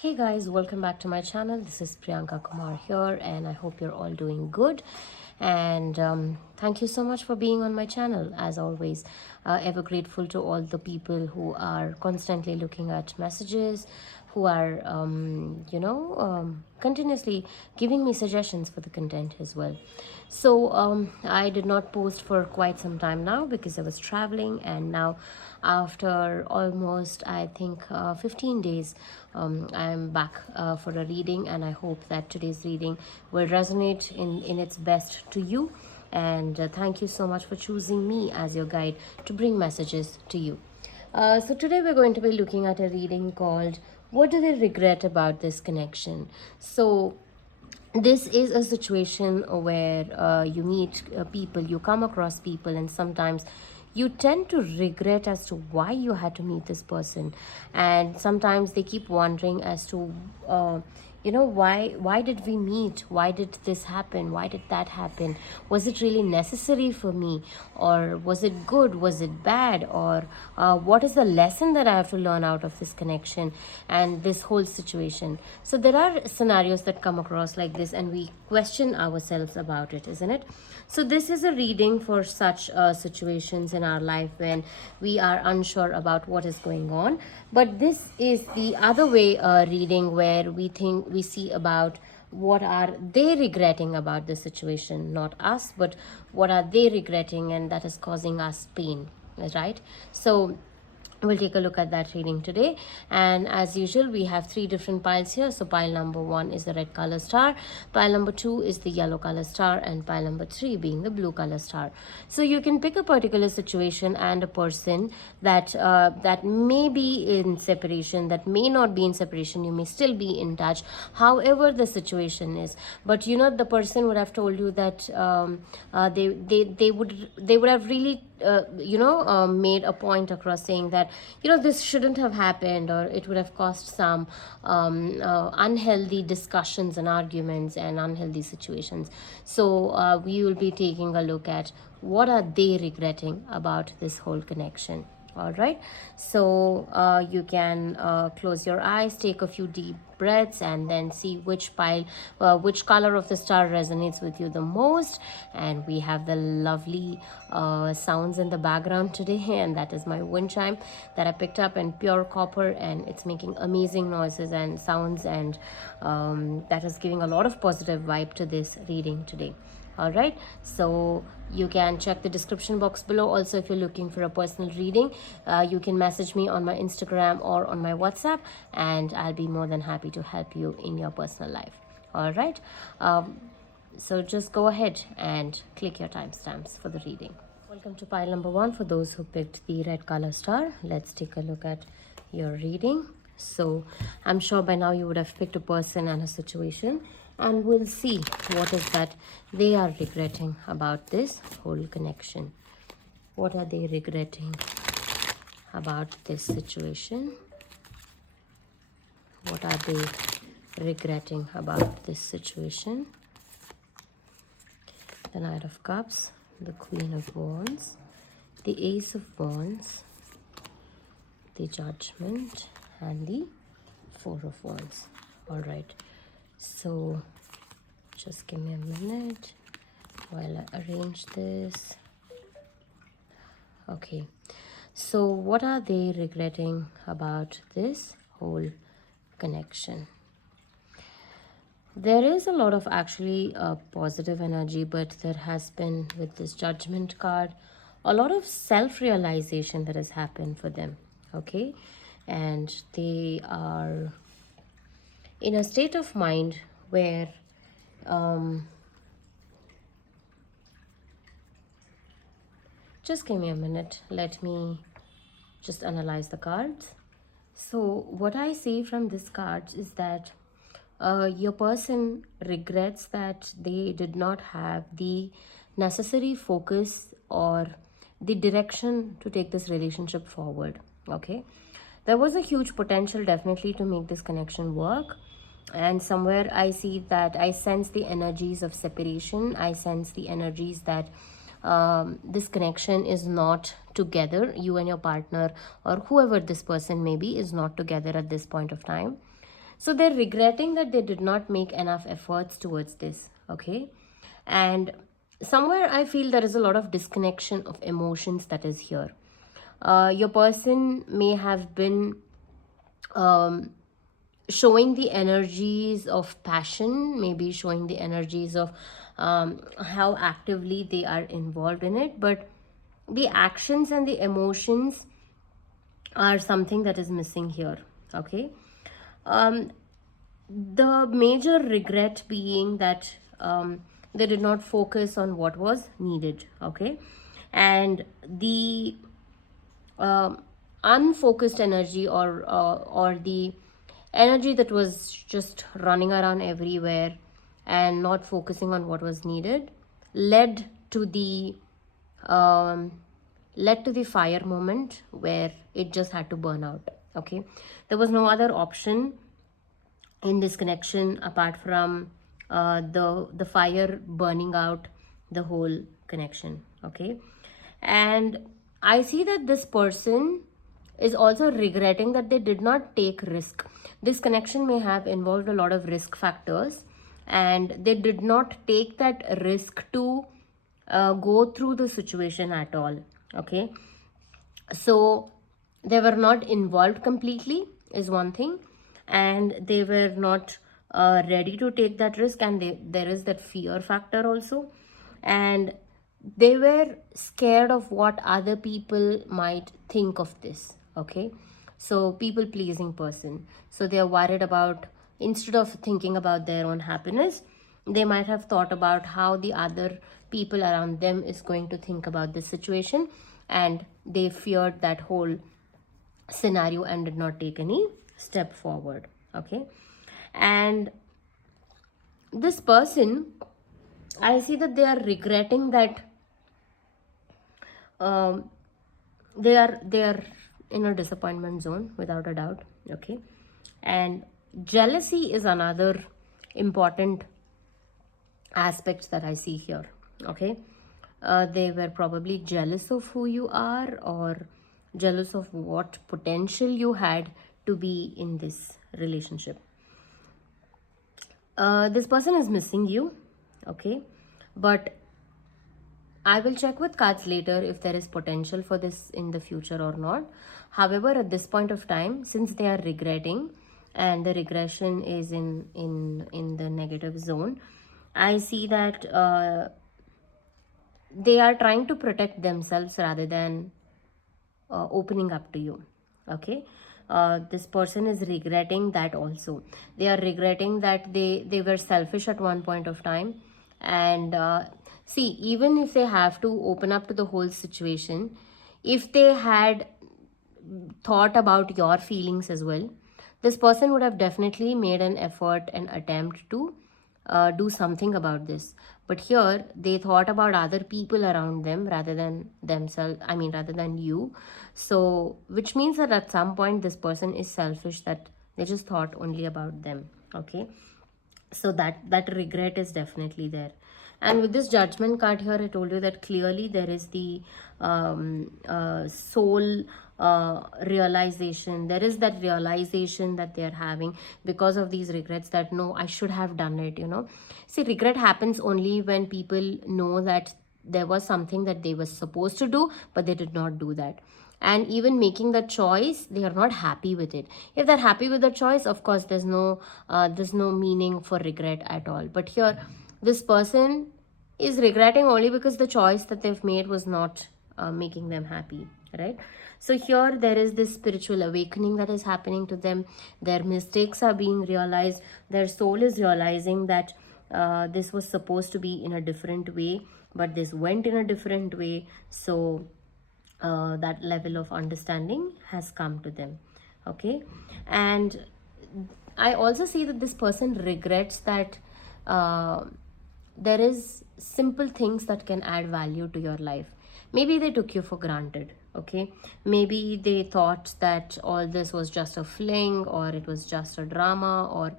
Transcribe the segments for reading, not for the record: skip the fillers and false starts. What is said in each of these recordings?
Hey guys, welcome back to my channel. This is Priyanka here, and I hope you're all doing good. And thank you so much for being on my channel. As always, ever grateful to all the people who are constantly looking at messages, who are continuously giving me suggestions for the content as well. So I did not post for quite some time now because I was traveling, and now after almost I think 15 days I'm back for a reading, and I hope that today's reading will resonate in its best to you. And thank you so much for choosing me as your guide to bring messages to you. So today we're going to be looking at a reading called "What Do They Regret About This Connection?" So this is a situation where you meet people, you come across people, and sometimes you tend to regret as to why you had to meet this person, and sometimes they keep wondering as to why did we meet, why did this happen, why did that happen, was it really necessary for me, or was it good, was it bad, or what is the lesson that I have to learn out of this connection and this whole situation. So there are scenarios that come across like this, and we question ourselves about it, isn't it? So this is a reading for such situations in our life when we are unsure about what is going on. But this is the other way reading, where we see about what are they regretting about the situation, not us, but what are they regretting, and that is causing us pain, right? So we'll take a look at that reading today, and as usual we have three different piles here. So pile number one is the red color star, pile number two is the yellow color star, and pile number three being the blue color star. So you can pick a particular situation and a person that may be in separation, that may not be in separation, you may still be in touch, however the situation is. But the person would have told you that they would have really made a point across saying that this shouldn't have happened, or it would have caused some unhealthy discussions and arguments and unhealthy situations. So we will be taking a look at what are they regretting about this whole connection. All right, so you can close your eyes, take a few deep breaths, and then see which which color of the star resonates with you the most. And we have the lovely sounds in the background today, and that is my wind chime that I picked up in pure copper, and it's making amazing noises and sounds, and that is giving a lot of positive vibe to this reading today. All right, so you can check the description box below. Also, if you're looking for a personal reading, you can message me on my Instagram or on my WhatsApp, and I'll be more than happy to help you in your personal life. All right, so just go ahead and click your timestamps for the reading. Welcome to pile number one. For those who picked the red color star, let's take a look at your reading. So I'm sure by now you would have picked a person and a situation, and we'll see what is that they are regretting about this whole connection. What are they regretting about this situation? What are they regretting about this situation? The Knight of Cups, the Queen of Wands, the Ace of Wands, the Judgment, and the Four of Wands. All right, so just give me a minute while I arrange this. Okay, so what are they regretting about this whole connection? There is a lot of actually positive energy, but there has been, with this Judgment card, a lot of self-realization that has happened for them. Okay, and they are in a state of mind where just give me a minute, let me just analyze the cards. So what I see from this cards is that your person regrets that they did not have the necessary focus or the direction to take this relationship forward. Okay, there was a huge potential definitely to make this connection work, and somewhere I see that I sense the energies of separation. I sense the energies that this connection is not together. You and your partner, or whoever this person may be, is not together at this point of time. So they're regretting that they did not make enough efforts towards this. Okay. And somewhere I feel there is a lot of disconnection of emotions that is here. Your person may have been um, showing the energies of passion, maybe showing the energies of how actively they are involved in it, but the actions and the emotions are something that is missing here. Okay. um, the major regret being that they did not focus on what was needed. Okay. And the unfocused energy, or the energy that was just running around everywhere and not focusing on what was needed, led to the um, led to the fire moment where it just had to burn out. Okay. There was no other option in this connection apart from the fire burning out the whole connection. Okay. And I see that this person is also regretting that they did not take risk. This connection may have involved a lot of risk factors, and they did not take that risk to go through the situation at all. Okay. So they were not involved completely is one thing, and they were not ready to take that risk, and there is that fear factor also. And they were scared of what other people might think of this. Okay. So people pleasing person, so they are worried about, instead of thinking about their own happiness, they might have thought about how the other people around them is going to think about this situation, and they feared that whole scenario and did not take any step forward. Okay. And this person, I see that they are regretting that um, they are in a disappointment zone without a doubt. Okay. And jealousy is another important aspect that I see here. Okay. They were probably jealous of who you are, or jealous of what potential you had to be in this relationship. This person is missing you. Okay. But I will check with cards later if there is potential for this in the future or not. However, at this point of time, since they are regretting and the regression is in the negative zone, I see that they are trying to protect themselves rather than opening up to you. Okay. This person is regretting that also. They are regretting that they were selfish at one point of time. And see, even if they have to open up to the whole situation, if they had thought about your feelings as well, this person would have definitely made an effort and attempt to do something about this. But here they thought about other people around them rather than themselves, I mean rather than you. So which means that at some point this person is selfish, that they just thought only about them. Okay. So that regret is definitely there. And with this judgment card here, I told you that clearly there is the soul realization. There is that realization that they are having because of these regrets, that no, I should have done it. See, regret happens only when people know that there was something that they were supposed to do but they did not do that. And even making the choice, they are not happy with it. If they're happy with the choice, of course there's no meaning for regret at all. But here this person is regretting only because the choice that they've made was not making them happy, right? So here there is this spiritual awakening that is happening to them. Their mistakes are being realized. Their soul is realizing that this was supposed to be in a different way, but this went in a different way. So that level of understanding has come to them. Okay. And I also see that this person regrets that there is simple things that can add value to your life. Maybe they took you for granted. Okay. Maybe they thought that all this was just a fling, or it was just a drama, or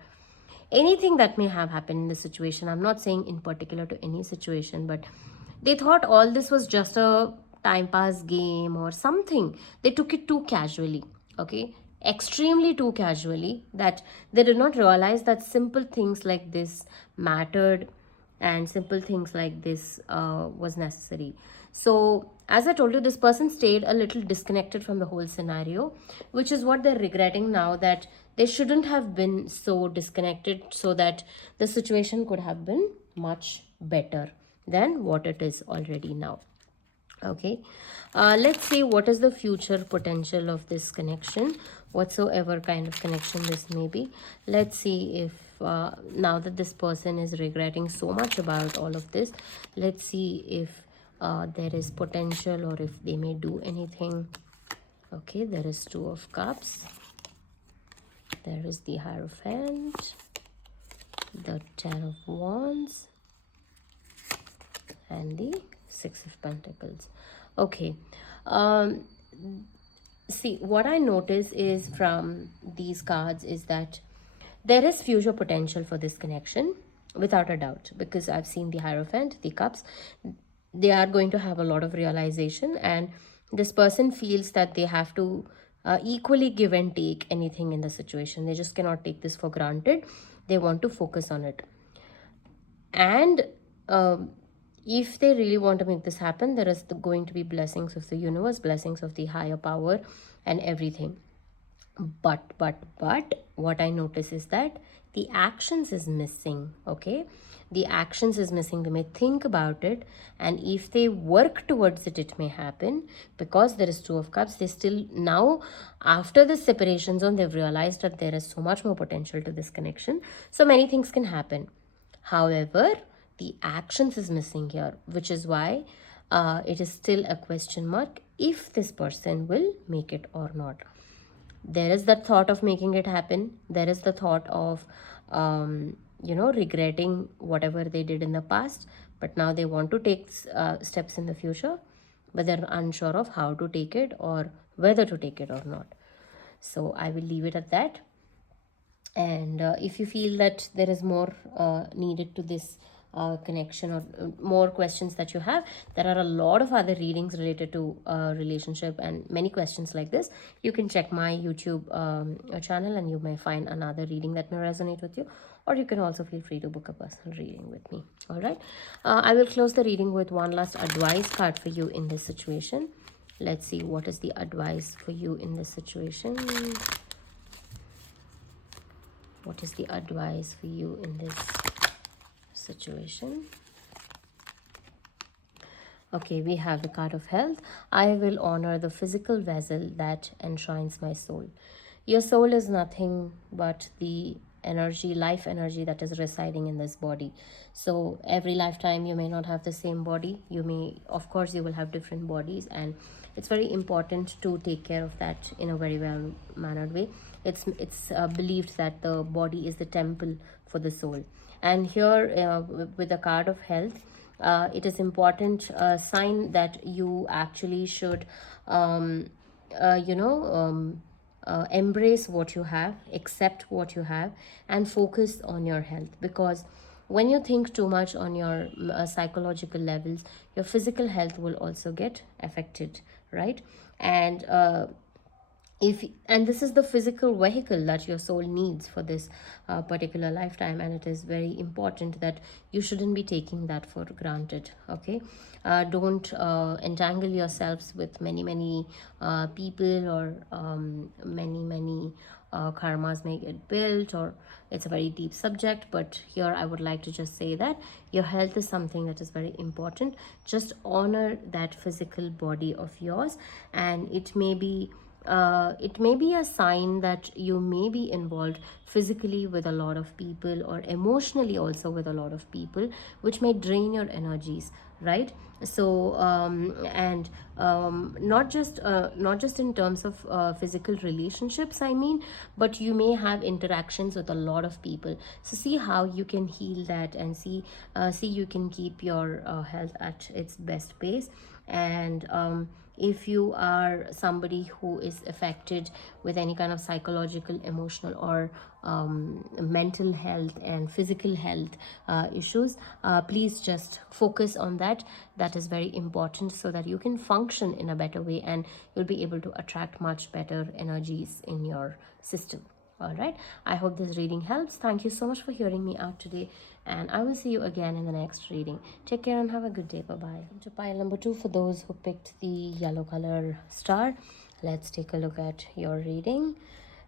anything that may have happened in the situation. I'm not saying in particular to any situation, but they thought all this was just a time pass game or something. They took it too casually. Okay. extremely too casually that they did not realize that simple things like this mattered, and simple things like this was necessary. So as I told you, this person stayed a little disconnected from the whole scenario, which is what they're regretting now, that they shouldn't have been so disconnected, so that the situation could have been much better than what it is already now. Okay, let's see what is the future potential of this connection, whatsoever kind of connection this may be. Let's see if now that this person is regretting so much about all of this, let's see if there is potential, or if they may do anything. Okay, there is Two of Cups, there is the Hierophant, the Ten of Wands, and the Six of Pentacles. Okay, see, what I notice is from these cards is that there is future potential for this connection, without a doubt, because I've seen the Hierophant, the Cups. They are going to have a lot of realization, and this person feels that they have to equally give and take anything in the situation. They just cannot take this for granted. They want to focus on it. And if they really want to make this happen, there is going to be blessings of the universe, blessings of the higher power, and everything. But what I notice is that the actions is missing. Okay, the actions is missing. They may think about it, and if they work towards it, it may happen, because there is Two of Cups. They still, now after the separation zone, they've realized that there is so much more potential to this connection, so many things can happen. However, the actions is missing here, which is why it is still a question mark if this person will make it or not. There is that thought of making it happen. There is the thought of regretting whatever they did in the past, but now they want to take steps in the future, but they're unsure of how to take it, or whether to take it or not. So I will leave it at that. And if you feel that there is more needed to this connection, or more questions that you have, there are a lot of other readings related to relationship and many questions like this. You can check my YouTube channel, and you may find another reading that may resonate with you, or you can also feel free to book a personal reading with me. All right, I will close the reading with one last advice card for you in this situation. Let's see what is the advice for you in this situation. What is the advice for you in this situation? Okay, we have the card of health. I will honor the physical vessel that enshrines my soul. Your soul is nothing but the energy, life energy that is residing in this body. So every lifetime you may not have the same body. You may, of course, you will have different bodies, and it's very important to take care of that in a very well mannered way. It's believed that the body is the temple for the soul. And here with the card of health, it is important sign that you actually should embrace what you have, accept what you have, and focus on your health. Because when you think too much on your psychological levels, your physical health will also get affected, right? And this is the physical vehicle that your soul needs for this particular lifetime, and it is very important that you shouldn't be taking that for granted. Okay, don't entangle yourselves with many people, or many karmas may get built, or it's a very deep subject. But here I would like to just say that your health is something that is very important. Just honor that physical body of yours, and it may be a sign that you may be involved physically with a lot of people, or emotionally also with a lot of people, which may drain your energies, right? So and not just in terms of physical relationships, I mean, but you may have interactions with a lot of people. So see how you can heal that, and see you can keep your health at its best pace. And if you are somebody who is affected with any kind of psychological, emotional, or mental health and physical health issues, please just focus on that. That is very important, so that you can function in a better way and you'll be able to attract much better energies in your system. All right, I hope this reading helps. Thank you so much for hearing me out today, and I will see you again in the next reading. Take care and have a good day. Bye bye. To pile number 2, for those who picked the yellow color star, let's take a look at your reading.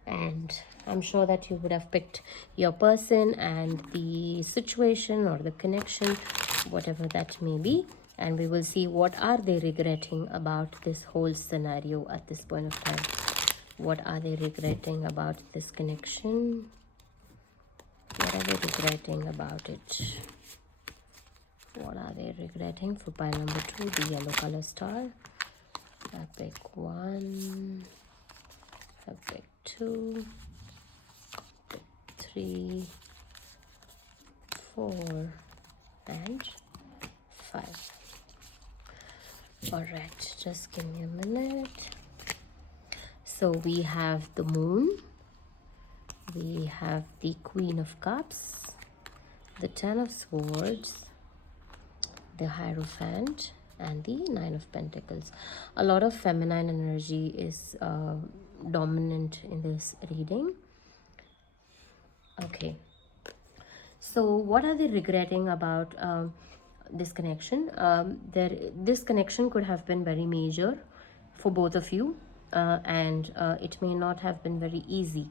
And I'm sure that you would have picked your person and the situation or the connection, whatever that may be, and we will see what are they regretting about this whole scenario at this point of time. What are they regretting about this connection? What are they regretting about it? What are they regretting? For pile number 2, the yellow color star. I pick 1. I pick 2. Pick 3, 4, and 5. Alright, just give me a minute. So we have the moon, we have the Queen of Cups, the Ten of Swords, the Hierophant, and the Nine of Pentacles. A lot of feminine energy is dominant in this reading. Okay, so what are they regretting about this connection? This connection could have been very major for both of you, and it may not have been very easy.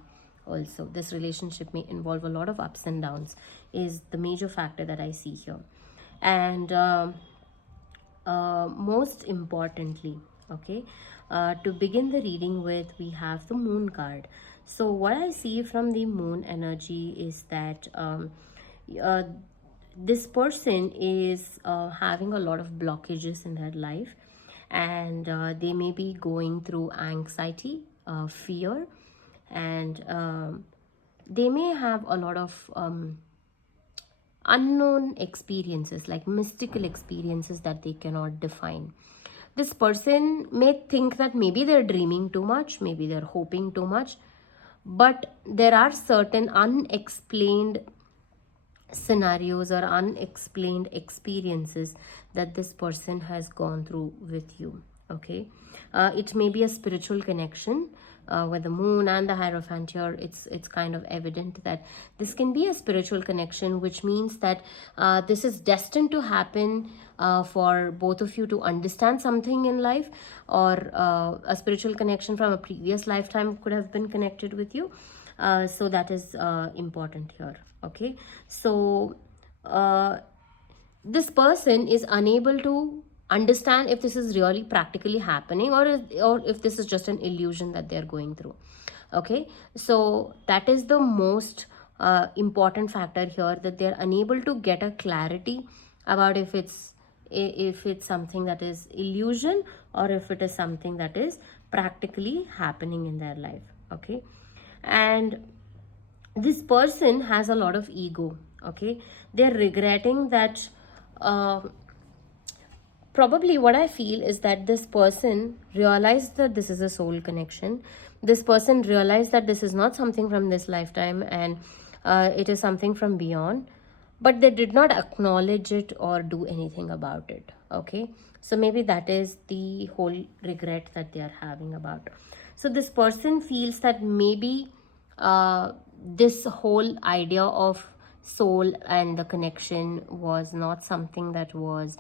Also, this relationship may involve a lot of ups and downs, is the major factor that I see here. And most importantly, okay, to begin the reading with, we have the moon card. So what I see from the moon energy is that uh, this person is having a lot of blockages in their life, and they may be going through anxiety, fear, and they may have a lot of unknown experiences, like mystical experiences that they cannot define. This person may think that maybe they're dreaming too much, maybe they're hoping too much, but there are certain unexplained scenarios or unexplained experiences that this person has gone through with you. Okay, it may be a spiritual connection. With the moon and the Hierophant here, it's kind of evident that this can be a spiritual connection, which means that this is destined to happen for both of you to understand something in life, or a spiritual connection from a previous lifetime could have been connected with you. So that is important here. Okay, so this person is unable to understand if this is really practically happening, or if this is just an illusion that they're going through. Okay, so that is the most important factor here, that they're unable to get a clarity about if it's something that is illusion, or if it is something that is practically happening in their life. Okay, and this person has a lot of ego. Okay, they're regretting that. Probably what I feel is that this person realized that this is a soul connection. This person realized that this is not something from this lifetime, and it is something from beyond, but they did not acknowledge it or do anything about it. Okay, so maybe that is the whole regret that they are having about. So this person feels that maybe this whole idea of soul and the connection was not something that was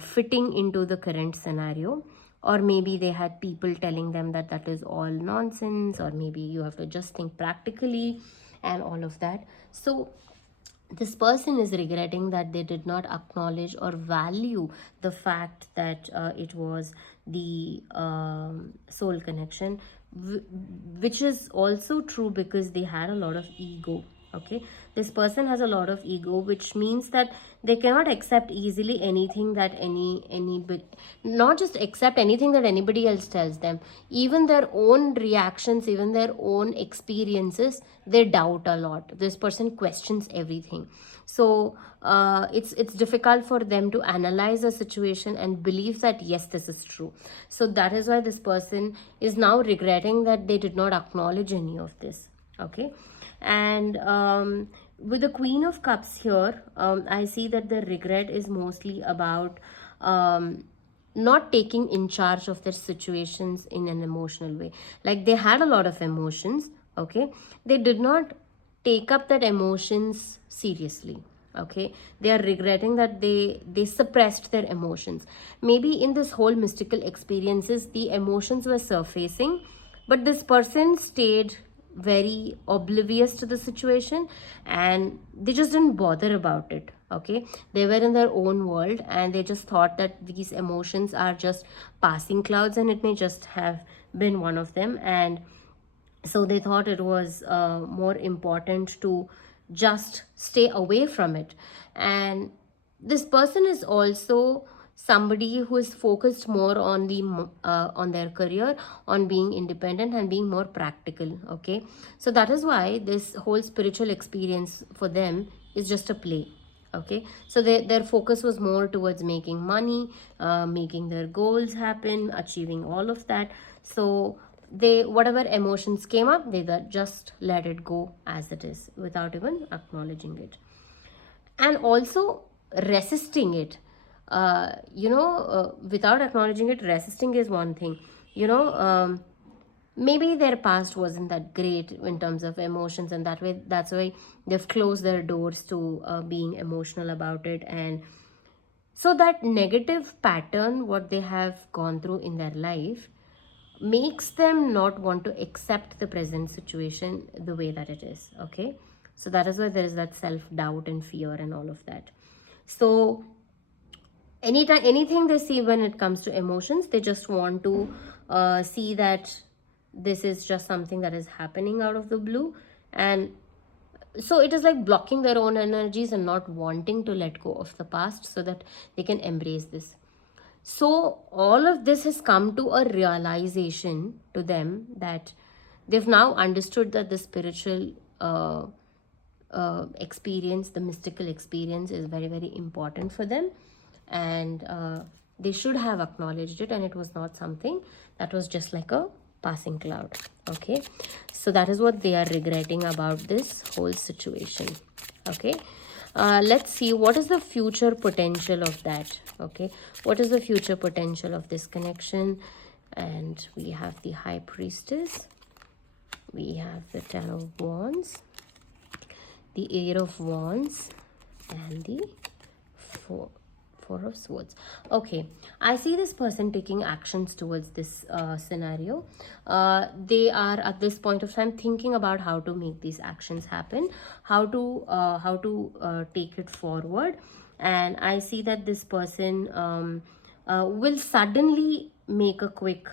fitting into the current scenario, or maybe they had people telling them that that is all nonsense, or maybe you have to just think practically and all of that. So this person is regretting that they did not acknowledge or value the fact that it was the soul connection, which is also true because they had a lot of ego. Okay, this person has a lot of ego, which means that they cannot accept easily anything that anybody, not just accept anything that anybody else tells them, even their own reactions, even their own experiences, they doubt a lot. This person questions everything. So it's difficult for them to analyze a situation and believe that yes, this is true. So that is why this person is now regretting that they did not acknowledge any of this. Okay, and with the Queen of Cups here, I see that the regret is mostly about not taking in charge of their situations in an emotional way. Like they had a lot of emotions, okay, they did not take up that emotions seriously. Okay, they are regretting that they suppressed their emotions. Maybe in this whole mystical experiences the emotions were surfacing, but this person stayed very oblivious to the situation, and they just didn't bother about it. Okay, they were in their own world and they just thought that these emotions are just passing clouds and it may just have been one of them. And so they thought it was more important to just stay away from it. And this person is also somebody who is focused more on on their career, on being independent and being more practical. Okay, so that is why this whole spiritual experience for them is just a play. Okay, so their focus was more towards making money, making their goals happen, achieving all of that. So they, whatever emotions came up, they just let it go as it is without even acknowledging it, and also resisting it. Without acknowledging it, resisting is one thing. you know um, Maybe their past wasn't that great in terms of emotions, and that's why they've closed their doors to being emotional about it. And so that negative pattern what they have gone through in their life makes them not want to accept the present situation the way that it is. Okay, so that is why there is that self doubt and fear and all of that. So anytime anything they see when it comes to emotions, they just want to see that this is just something that is happening out of the blue. And so it is like blocking their own energies and not wanting to let go of the past so that they can embrace this. So all of this has come to a realization to them that they've now understood that the spiritual experience, the mystical experience, is very, very important for them. And they should have acknowledged it, and it was not something that was just like a passing cloud. Okay, so that is what they are regretting about this whole situation. Okay, let's see what is the future potential of that. Okay, what is the future potential of this connection? And we have the High Priestess, we have the Ten of Wands, the Eight of Wands, and the Four of Swords. Okay, I see this person taking actions towards this scenario. They are at this point of time thinking about how to make these actions happen, how to take it forward. And I see that this person will suddenly make a quick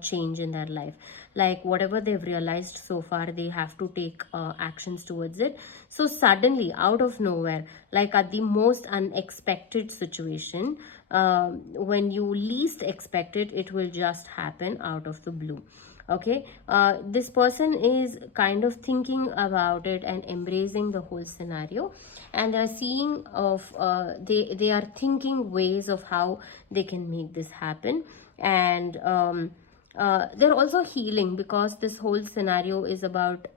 change in their life. Like whatever they've realized so far, they have to take actions towards it. So suddenly, out of nowhere, like at the most unexpected situation, when you least expect it, it will just happen out of the blue. Okay, this person is kind of thinking about it and embracing the whole scenario, and they're seeing of they are thinking ways of how they can make this happen. And they're also healing, because this whole scenario is about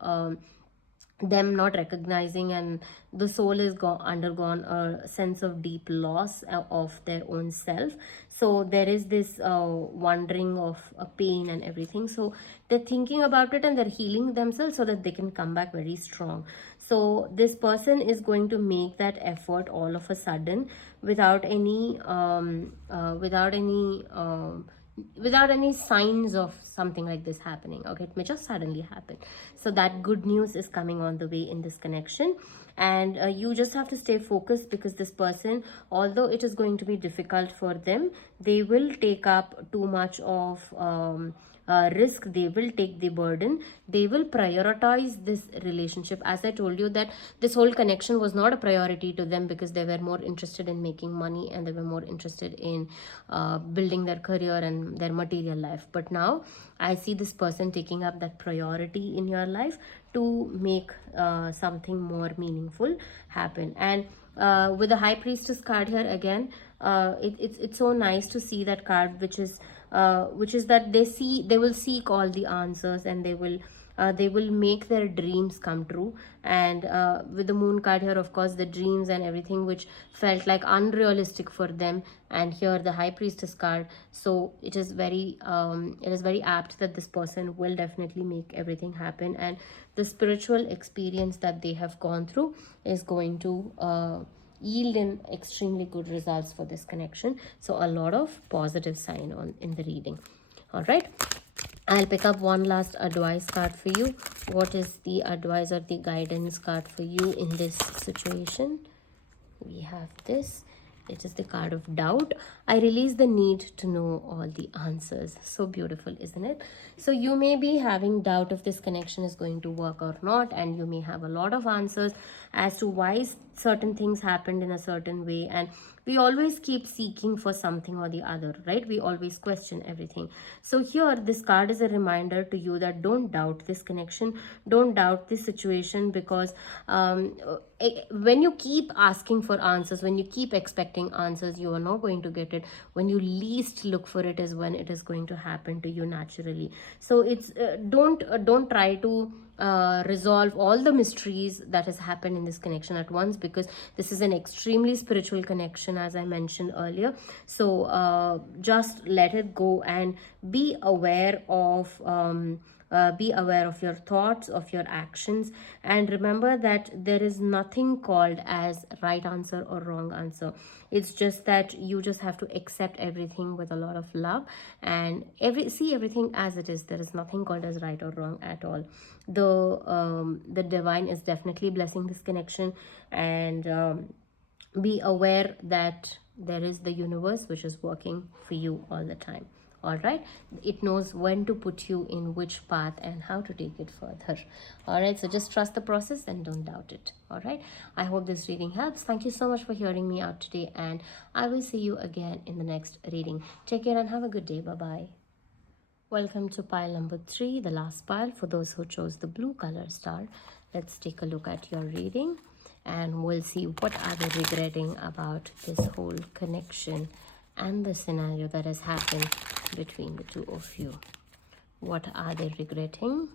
them not recognizing, and the soul is undergone a sense of deep loss of their own self. So there is this wondering of pain and everything. So they're thinking about it and they're healing themselves so that they can come back very strong. So this person is going to make that effort all of a sudden, without any without any signs of something like this happening. Okay, it may just suddenly happen. So that good news is coming on the way in this connection. And you just have to stay focused, because this person, although it is going to be difficult for them, they will take up too much of risk, they will take the burden, they will prioritize this relationship. As I told you, that this whole connection was not a priority to them because they were more interested in making money, and they were more interested in building their career and their material life. But now I see this person taking up that priority in your life to make something more meaningful happen. And with the High Priestess card here again, it's so nice to see that card, which is that they will seek all the answers, and they will make their dreams come true. And with the Moon card here, of course, the dreams and everything which felt like unrealistic for them, and here the High Priestess card. So it is very apt that this person will definitely make everything happen, and the spiritual experience that they have gone through is going to yield in extremely good results for this connection. So a lot of positive sign on in the reading. All right, I'll pick up one last advice card for you. What is the advice or the guidance card for you in this situation? We have this. It is the card of doubt. I release the need to know all the answers. So beautiful, isn't it? So you may be having doubt if this connection is going to work or not, and you may have a lot of answers as to why certain things happened in a certain way. And we always keep seeking for something or the other, right? We always question everything. So here, this card is a reminder to you that don't doubt this connection, don't doubt this situation, because when you keep asking for answers, when you keep expecting answers, you are not going to get it. When you least look for it is when it is going to happen to you naturally. So it's don't try to resolve all the mysteries that has happened in this connection at once, because this is an extremely spiritual connection, as I mentioned earlier. So just let it go and be aware of your thoughts, of your actions, and remember that there is nothing called as right answer or wrong answer. It's just that you just have to accept everything with a lot of love, and see everything as it is. There is nothing called as right or wrong at all. The divine is definitely blessing this connection, and be aware that there is the universe which is working for you all the time. All right, it knows when to put you in which path and how to take it further. All right, so just trust the process and don't doubt it. All right, I hope this reading helps. Thank you so much for hearing me out today, and I will see you again in the next reading. Take care and have a good day. Bye bye. Welcome to pile number 3, the last pile for those who chose the blue color star. Let's take a look at your reading, and we'll see what are they regretting about this whole connection and the scenario that has happened between the two of you. What are they regretting?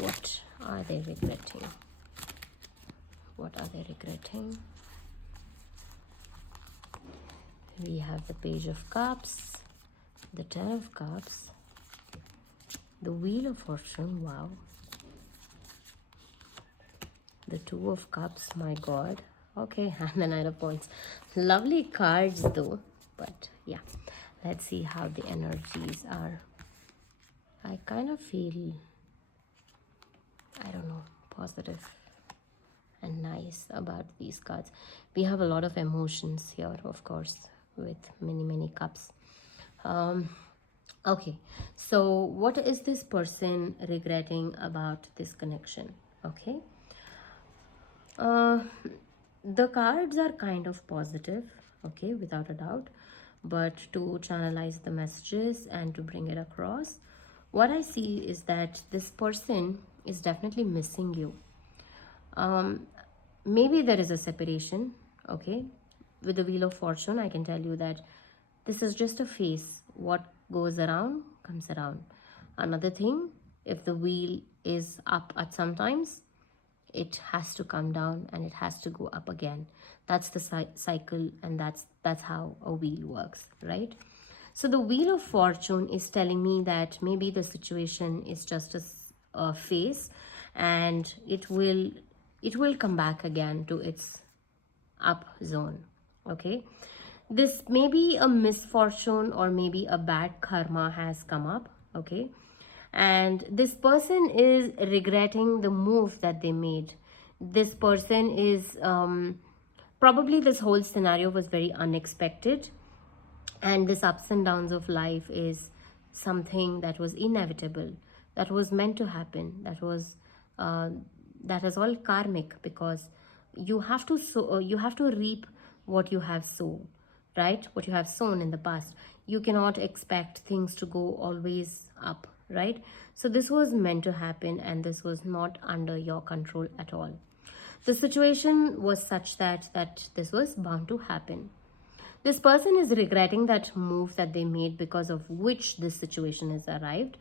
What are they regretting? What are they regretting? We have the Page of Cups, the Ten of Cups, the Wheel of Fortune, wow, the Two of Cups, my God, okay, and the Knight of Wands. Lovely cards though, but yeah, let's see how the energies are. I kind of feel, I don't know, positive and nice about these cards. We have a lot of emotions here, of course, with many cups. Okay, so what is this person regretting about this connection? Okay, the cards are kind of positive, okay, without a doubt, but to channelize the messages and to bring it across, what I see is that this person is definitely missing you. Maybe there is a separation, okay. With the Wheel of Fortune, I can tell you that this is just a phase. What goes around comes around. Another thing, if the wheel is up at sometimes, it has to come down and it has to go up again. That's the cycle, and that's how a wheel works, right? So the Wheel of Fortune is telling me that maybe the situation is just a phase, and it will come back again to its up zone, okay. This may be a misfortune, or maybe a bad karma has come up, okay, and this person is regretting the move that they made. This person is probably, this whole scenario was very unexpected, and this ups and downs of life is something that was inevitable, that was meant to happen, uh, that is all karmic, because you have to you have to reap what you have sown, right? What you have sown in the past. You cannot expect things to go always up, right? So this was meant to happen, and this was not under your control at all. The situation was such that this was bound to happen. This person is regretting that move that they made, because of which this situation has arrived,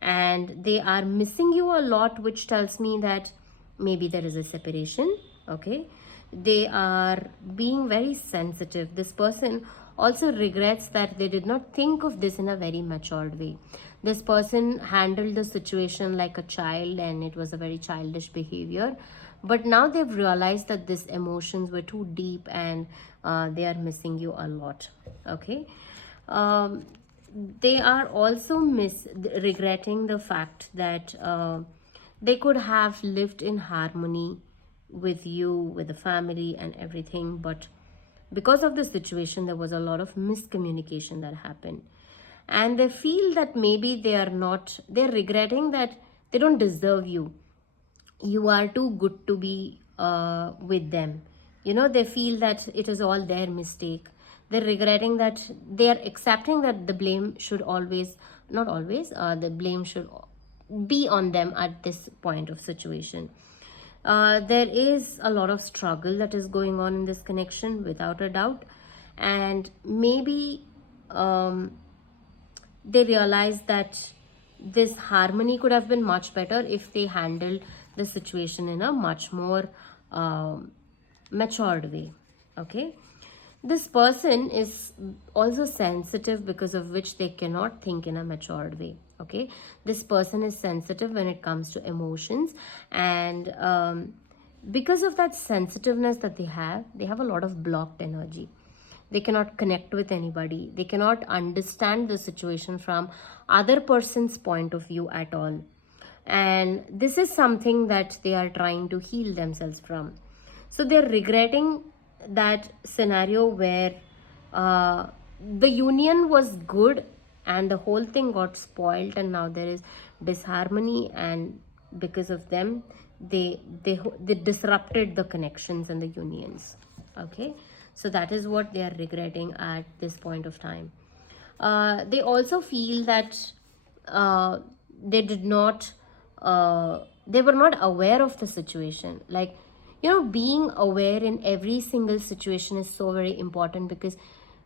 and they are missing you a lot, which tells me that maybe there is a separation. Okay, they are being very sensitive. This person also regrets that they did not think of this in a very matured way. This person handled the situation like a child, and it was a very childish behavior, but now they've realized that these emotions were too deep, and they are missing you a lot. Okay, um, they are also regretting the fact that they could have lived in harmony with you, with the family and everything, but because of the situation there was a lot of miscommunication that happened, and they feel that maybe they're regretting that they don't deserve you. You are too good to be with them. They feel that it is all their mistake. They're regretting that, they are accepting that the blame should always, not always, the blame should be on them at this point of situation. There is a lot of struggle that is going on in this connection, without a doubt. And maybe they realize that this harmony could have been much better if they handled the situation in a much more matured way. Okay, this person is also sensitive, because of which they cannot think in a matured way. Okay, this person is sensitive when it comes to emotions, and because of that sensitiveness that they have a lot of blocked energy. They cannot connect with anybody, they cannot understand the situation from other person's point of view at all, and this is something that they are trying to heal themselves from. So they're regretting that scenario where the union was good and the whole thing got spoiled, and now there is disharmony, and because of them they disrupted the connections and the unions. Okay, so that is what they are regretting at this point of time. They also feel that they did not they were not aware of the situation. Like, being aware in every single situation is so very important, because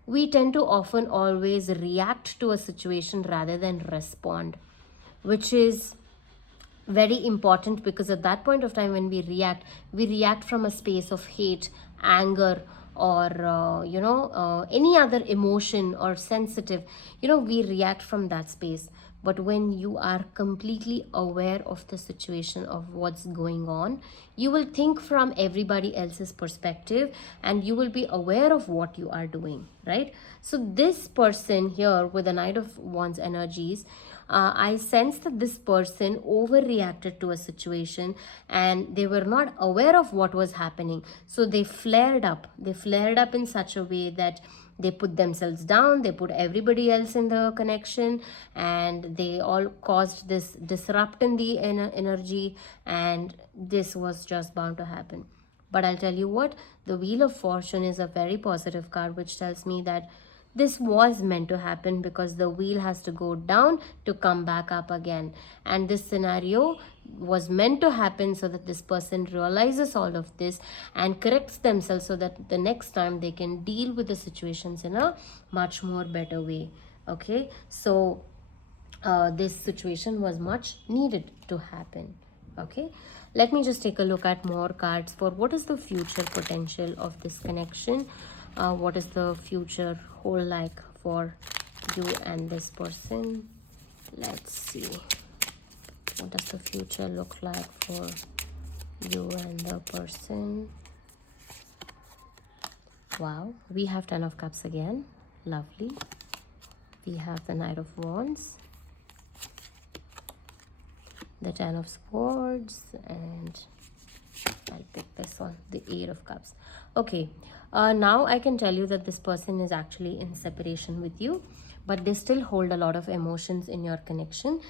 we tend to often always react to a situation rather than respond, which is very important, because at that point of time when we react from a space of hate, anger, or any other emotion or sensitive. We react from that space. But when you are completely aware of the situation, of what's going on, you will think from everybody else's perspective, and you will be aware of what you are doing, right? So this person here with the Knight of Wands energies, I sense that this person overreacted to a situation, and they were not aware of what was happening. So they flared up. They flared up in such a way that they put themselves down, they put everybody else in the connection, and they all caused this disrupt in the energy, and this was just bound to happen. But I'll tell you what, the Wheel of Fortune is a very positive card, which tells me that this was meant to happen, because the wheel has to go down to come back up again, and this scenario was meant to happen so that this person realizes all of this and corrects themselves, so that the next time they can deal with the situations in a much more better way. Okay, so this situation was much needed to happen. Okay, let me just take a look at more cards for what is the future potential of this connection. What is the future hold like for you and this person? Let's see, what does the future look like for you and the person? Wow, we have 10 of Cups again. Lovely. We have the Knight of Wands, the 10 of Swords, and I'll pick this one, the 8 of Cups. Okay, now I can tell you that this person is actually in separation with you, but they still hold a lot of emotions in your connection.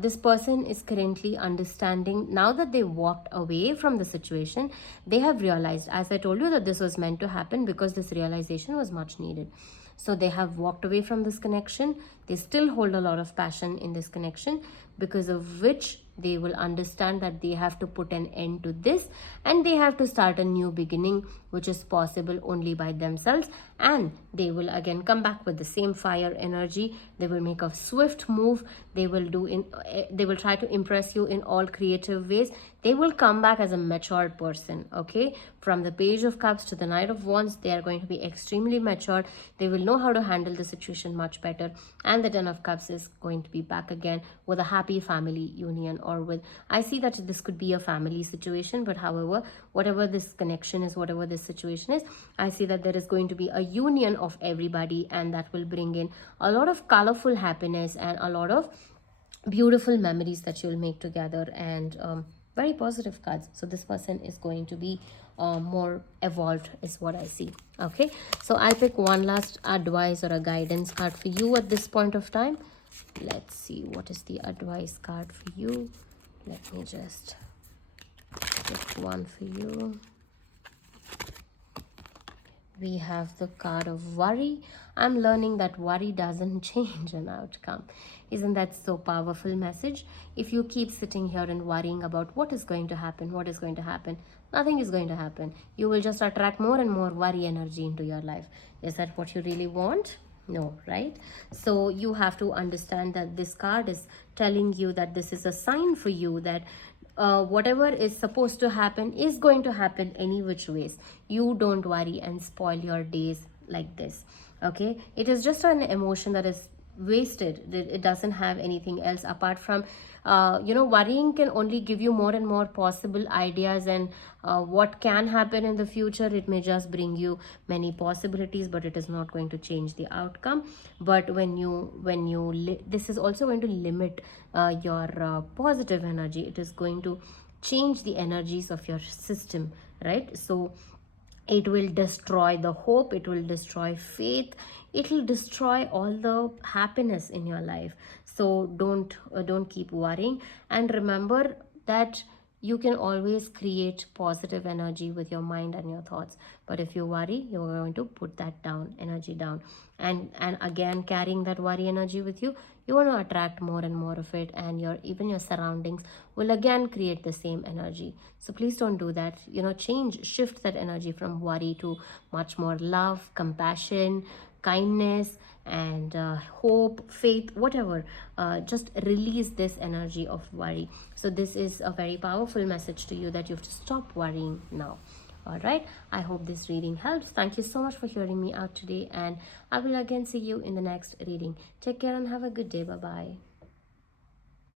This person is currently understanding now that they walked away from the situation. They have realized, as I told you, that this was meant to happen because this realization was much needed. So they have walked away from this connection. They still hold a lot of passion in this connection, because of which they will understand that they have to put an end to this and they have to start a new beginning, which is possible only by themselves. And they will again come back with the same fire energy. They will make a swift move. They will try to impress you in all creative ways. They will come back as a matured person. Okay, from the Page of Cups to the Knight of Wands, they are going to be extremely matured. They will know how to handle the situation much better. And the Ten of Cups is going to be back again with a happy family union, or with, I see that this could be a family situation, but however, whatever this connection is, whatever this situation is, I see that there is going to be a union of everybody, and that will bring in a lot of colorful happiness and a lot of beautiful memories that you'll make together, and very positive cards. So this person is going to be more evolved is what I see. Okay, so I'll pick one last advice or a guidance card for you at this point of time. Let's see, what is the advice card for you? Let me just pick one for you. We have the card of worry. I'm learning that worry doesn't change an outcome. Isn't that so powerful message? If you keep sitting here and worrying about what is going to happen, nothing is going to happen. You will just attract more and more worry energy into your life. Is that what you really want? No, right? So you have to understand that this card is telling you that this is a sign for you that whatever is supposed to happen is going to happen any which ways. You don't worry and spoil your days like this. Okay, it is just an emotion that is wasted. It doesn't have anything else apart from worrying can only give you more and more possible ideas, and what can happen in the future. It may just bring you many possibilities, but it is not going to change the outcome. But this is also going to limit your positive energy. It is going to change the energies of your system, right? So it will destroy the hope, it will destroy faith, it will destroy all the happiness in your life. So don't keep worrying, and remember that you can always create positive energy with your mind and your thoughts. But if you worry, you're going to put that energy down, and again carrying that worry energy with you, you want to attract more and more of it, and even your surroundings will again create the same energy. So please don't do that. Shift that energy from worry to much more love, compassion, kindness, and hope, faith, whatever. Just release this energy of worry. So this is a very powerful message to you, that you have to stop worrying now. All right, I hope this reading helps. Thank you so much for hearing me out today, and I will again see you in the next reading. Take care and have a good day. Bye bye.